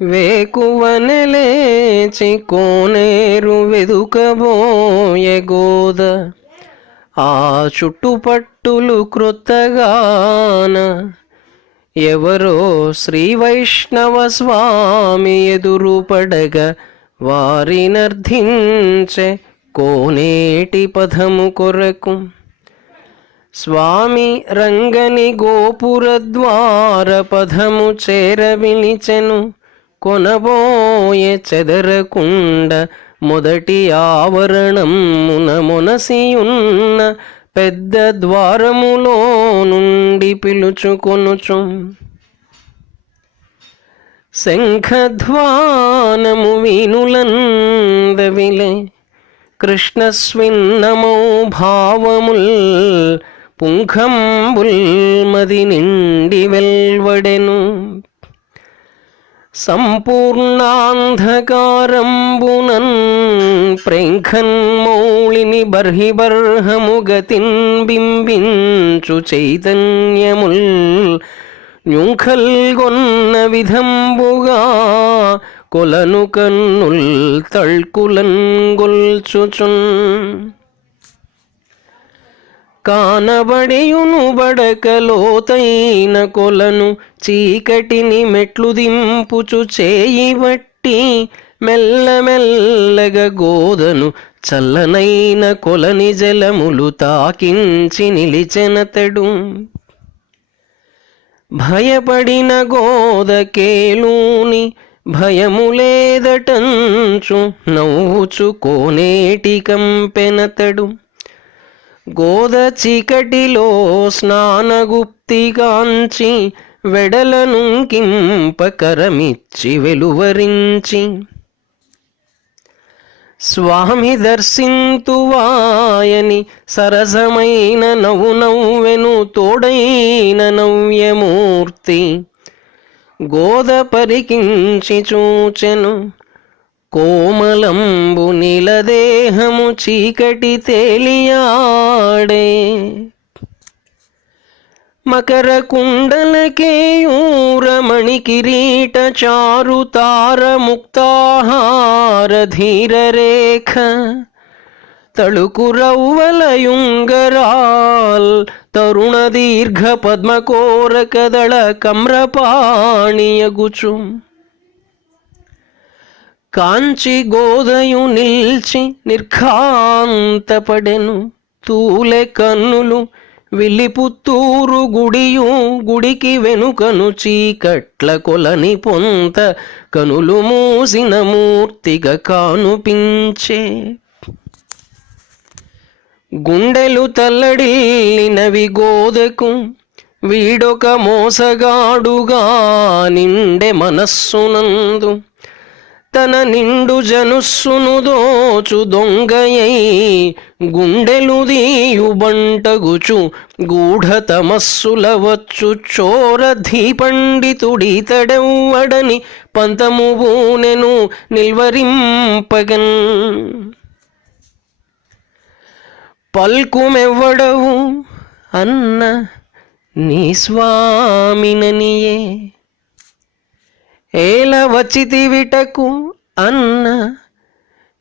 వేకువనలేచి కోనేరు వెదుకబోయే గోద. ఆ చుట్టుపట్టులు క్రొత్తగాన ఎవరో శ్రీ వైష్ణవ స్వామి ఎదురు పడగ వారినర్థించే కోనేటి పదము కొరకు. స్వామి రంగని గోపురద్వార పదము చేరవినిచెను. కొనబోయే చెదరకుండ మొదటి ఆవరణమున మునసియున్న పెద్ద ద్వారములో నుండి పిలుచుకొనుచు. శంఖధ్వానము వీనులందవిలే కృష్ణస్విన్నమౌ భావముల్ పుంఖంబుల్ మది నిండి వెల్వడెను. సంపూర్ణాంధకారంబునన్ ప్రేంఖన్మౌళిని బర్హిబర్హముగతిన్ బింబించు చైతన్యముల్ న్యూఖల్గొన్న విధంబుగా కొలను కన్నుల్ తల్కులన్ గొల్చుచున్. కానబడియును బడక లోతైన కొలను చీకటిని మెట్లు దింపుచు చేయి బట్టి మెల్లమెల్లగా గోదను చల్లనైన కొలని జలములు తాకించి నిలిచెనతడు భయపడిన గోదకేలూని భయము లేదటంచు నవ్వుచు కోనేటి కంపెనతడు గోద చీకటిలో స్నానగుప్తిగాంచి వెడలను కింపకరమిచ్చి వెలువరించి. స్వామి దర్శింతువాయని సరసమైన నవ్వు నవ్వెను తోడైన నవ్యమూర్తి. గోద పరికించి చూచెను కోమలంబు నిలదేహము చీకటి తేలియాడే. మకర కుండలకేయూరమణి కిరీట చారు తార ముక్తాహార ధీర రేఖ తళుకు రౌవలయుంగరాల్ తరుణ దీర్ఘ పద్మకోర కదళ కమ్రపాణియగుచుం. కాంచి గోదయు నిల్చి నిర్ఘాంతపడెను. తూలె కన్నులు విల్లిపుత్తూరు గుడియు గుడికి వెనుకను చీకట్ల కొలని పొంత కనులు మూసిన మూర్తిగా కానుపించే. గుండెలు తల్లడిల్లినవి గోదకు వీడొక మోసగాడుగా నిండె మనస్సునందు. తన నిండు జనుస్సును దోచు దొంగయై గుండెలు దీయుబంటగుచు గూఢతమస్సులవచ్చు చోరధీపండితుడి వచ్చు పంతము బూనెను నిల్వరింపగన్. పల్కుమెవ్వడవు అన్న నీ స్వామిననియే ఏల వచితివిటకు అన్న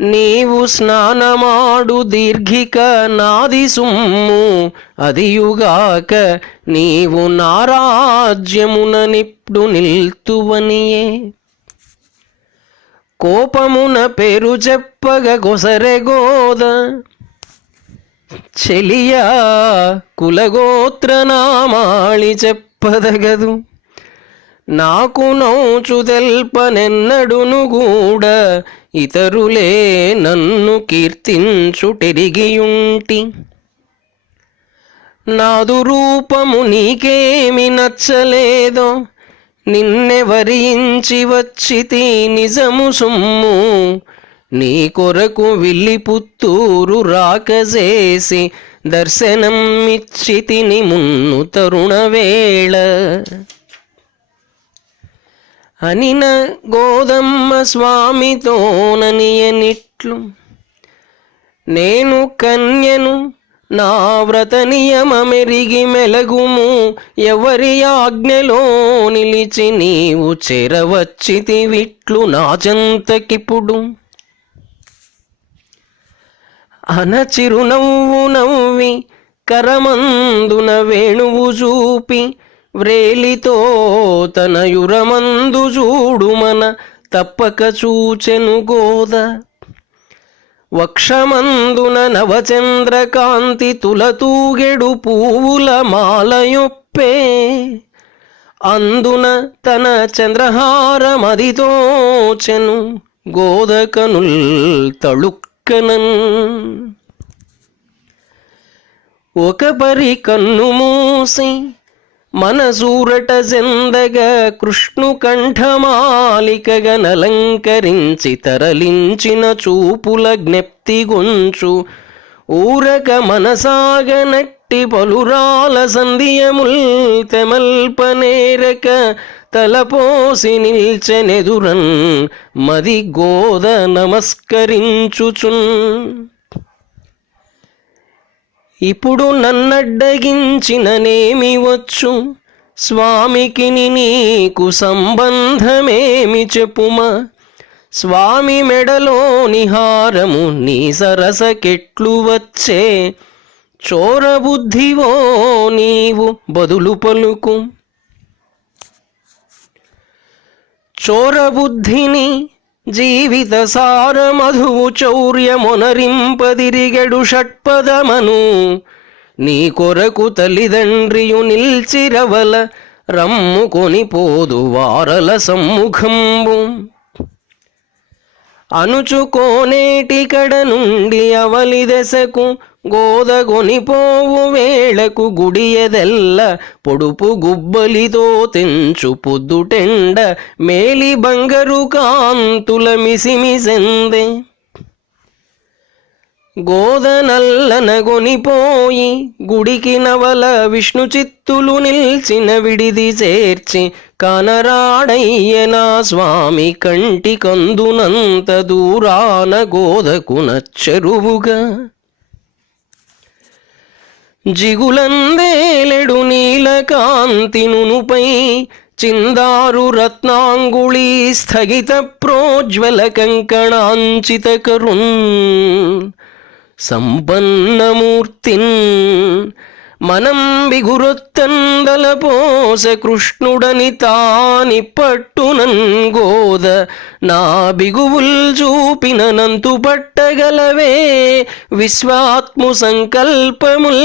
నీవు స్నానమాడు దీర్ఘిక నాది సుమ్ము అదియుగాక నీవు నారాజ్యమున నిప్పుడు నిల్తువనియే. కోపమున పేరు చెప్పగ గొసరెగోద చెలియా కులగోత్రనామాళి చెప్పదగదు. నాకు నౌచుదెల్పనెన్నడును గూడ ఇతరులే నన్ను కీర్తించుటెరిగియుంటి నాదు రూపము నీకేమి నచ్చలేదో నిన్నె వరించి వచ్చితి నిజము సొమ్ము నీ కొరకు విల్లి పుత్తూరు రాకజేసి దర్శనం ఇచ్చితిని మున్ను తరుణ వేళ అనిన గోదమ్మ స్వామితోననియనిట్లు. నేను కన్యను నా వ్రత నియమమెరిగి మెలగుము ఎవరి ఆజ్ఞలో నిలిచి నీవు చెరవచ్చితివిట్లు నా చెంతకిప్పుడు అనచిరునవ్వు నవ్వి కరమందున వేణువు చూపి వ్రేలితో తనయురమందు యురమందు చూడుమన తప్పక చూచెను గోద. వక్షమందున నవచంద్రకాంతి తులతూగెడు పూవుల మాలయొప్పే. అందున తన చంద్రహారమదితోచెను గోదకనుల్ తళుక్కనన్. ఒక పరి కన్ను మూసి మనసూరట జెందగ కృష్ణు కంఠమాలికగనలంకరించి తరలించిన చూపుల జ్ఞప్తిగొంచు. ఊరక మనసాగనట్టి పలురాల సంధియముల్ తెమల్పనేరక తలపోసి నిల్చెనెదురన్ మది గోద నమస్కరించుచున్. ఇప్పుడు నన్నడ్డగించిననేమి వచ్చు? స్వామికి నీకు సంబంధమేమి చెప్పుమా? స్వామి మెడలో నిహారము నీ సరసకెట్లు వచ్చే? చోరబుద్ధివో నీవు బదులు పలుకు? చోరబుద్ధిని జీవిత సార మధువు చౌర్యమొనరింపదిరిగెడు షట్పదమను. నీ కొరకు తల్లిదండ్రియు నిల్చిరవల రమ్ముకొని పోదు వారల సమ్ముఖంబు. అనుచుకోనేటి కడ నుండి అవలి దశకు గోదగొనిపోవు వేళకు గుడియదెల్ల పొడుపు గుబ్బలితో తెంచు పొద్దుటెండ మేలి బంగరు కాంతుల మిసిమిసెందే గోదనల్లనగొనిపోయి గుడికి నవల విష్ణు చిత్తులు నిల్చిన విడిది చేర్చి కనరాడయ్యనా స్వామి కంటి కందునంత దూరాన గోదకు నచ్చరువుగా. జిగులందేలెడు నీలకాంతి నునుపై చిందారు రత్నాంగుళీ స్థగిత ప్రోజ్వల కంకణాంచిత కరుణ్ సంపన్నమూర్తిన్ మనం బిగురొత్తందల పోస కృష్ణుడని తాని పట్టునన్ గోద నా బిగువుల్ చూపిన నంతు పట్టగలవే విశ్వాత్ము సంకల్పముల్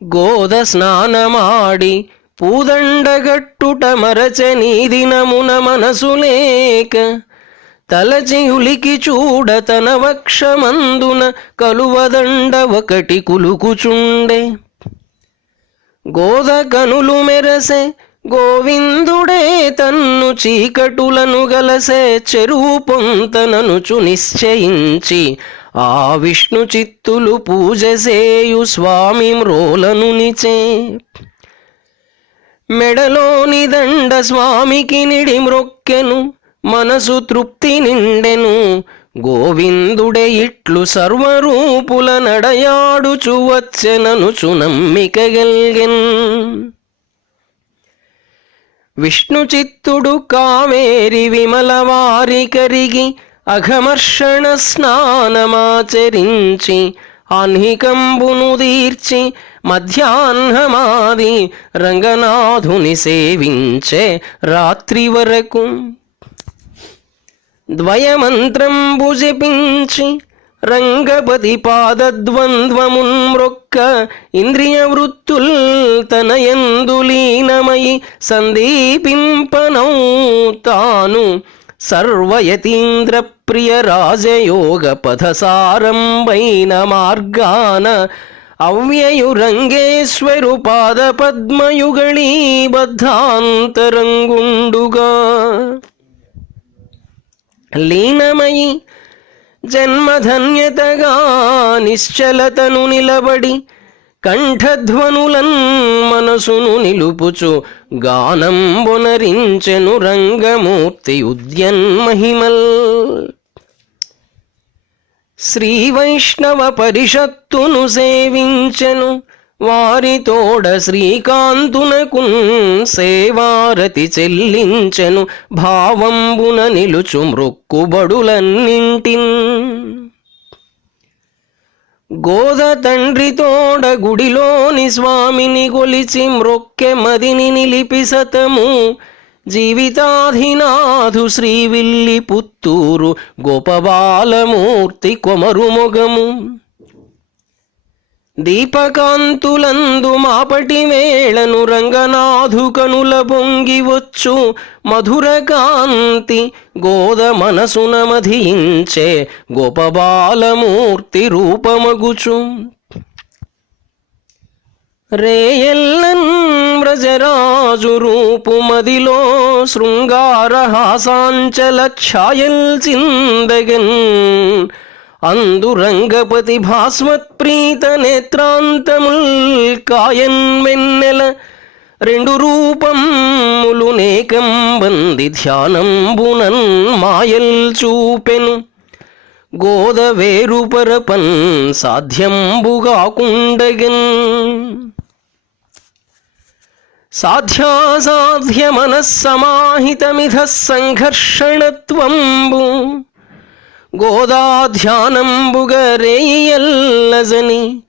గోద స్నానమాడి పూదండగట్టుట మరచని దినమున మనసు లేక తలచి ఉలికి చూడ తన వక్షమందున కలువదండ ఒకటి కులుకుచుండే. గోద కనులు మెరసే గోవిందుడే తన్ను చీకటులను గలసే చెరువు పొంతననుచు నిశ్చయించి ఆ విష్ణు చిత్తులు పూజసేయు స్వామి మ్రోలను నిచే. మెడలోని దండ స్వామికి నిడి మ్రొక్కెను మనసు తృప్తి నిండెను. గోవిందుడే ఇట్లు సర్వరూపుల నడయాడుచు గల్గెన్. విష్ణు చిత్తుడు కావేరి విమలవారి కరిగి అఘమర్షణ స్నానమాచరించి ఆహ్నికంబును తీర్చి మధ్యాహ్నమాది రంగనాథుని సేవించే రాత్రి వరకు ద్వయమంత్రంబు జపించి రంగపతి పాదద్వంద్వమున్ మ్రొక్క ఇంద్రియ వృత్తుల్ తనయందులీనమయి సందీపింపనౌతాను సర్వయతీంద్ర ప్రియ రాజయోగ పథసారంభైన మార్గాన అవ్యయురంగేశ్వరు పాద పద్మయుగళీ బద్ధాంతరంగుండుగా లీనమయి జన్మధన్యతగా నిశ్చలతను నిలబడి కంఠధ్వనులన్ మనసును నిలుపుచు గానం బొనరించెను రంగమూర్తి ఉద్యన్మహిమల్ శ్రీ వైష్ణవ పరిషత్తును సేవించెను వారితోడ శ్రీకాంతునకు సేవారతి చెల్లించెను. భావంబున నిలుచు మృక్కుబడులన్నింటిన్. గోద తండ్రితోడ గుడిలోని స్వామిని గొలిచి మ్రొక్కె మదిని నిలిపి సతము. జీవితాధినాథు శ్రీవిల్లి పుత్తూరు గోపబాలమూర్తి కొమరు మొగము దీపకాంతులందు మాపటి మేళను రంగనాథు కనుల పొంగి వచ్చు. మధుర కాంతి గోద మనసున మధించే గోపబాలమూర్తి రూపమగుచు. రేయల్లన్ వ్రజరాజు రూపు మదిలో శృంగార ఛాయల్ చిందగన్. అందు రంగపతి భాస్వత్ నేత్రాంతముల్ కాయన్ వెన్నెల రెండు రూపములు నేకం బంది ధ్యానంబునన్ మాయల్ చూపెను. గోదవేరుపరపన్ సాధ్యంబుగాకుండగన్. సాధ్యాసాధ్యమనస్సమాహితమిధ సంఘర్షణత్వంబు. గోదాధ్యానంబుగరేయల్లజని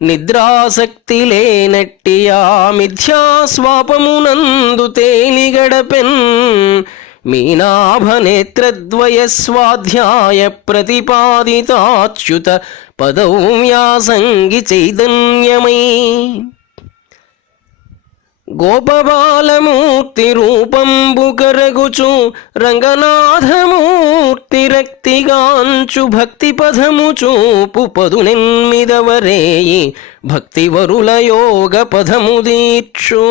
నిద్రాసక్తి లేనట్టియా మిథ్యాస్వాపమునందు తేలిగడపెన్ మీనాభనేత్రద్వయ స్వాధ్యాయ ప్రతిపాదితాచ్యుత పదౌవ్యాసంగి చైతన్యమై గోపబాలమూర్తి రూపంబు కరగుచు రంగనాథమూర్తి రక్తిగాంచు భక్తి పదము చూపు పదునెన్మిదవరేయి భక్తివరుల యోగ పదము దీక్షు.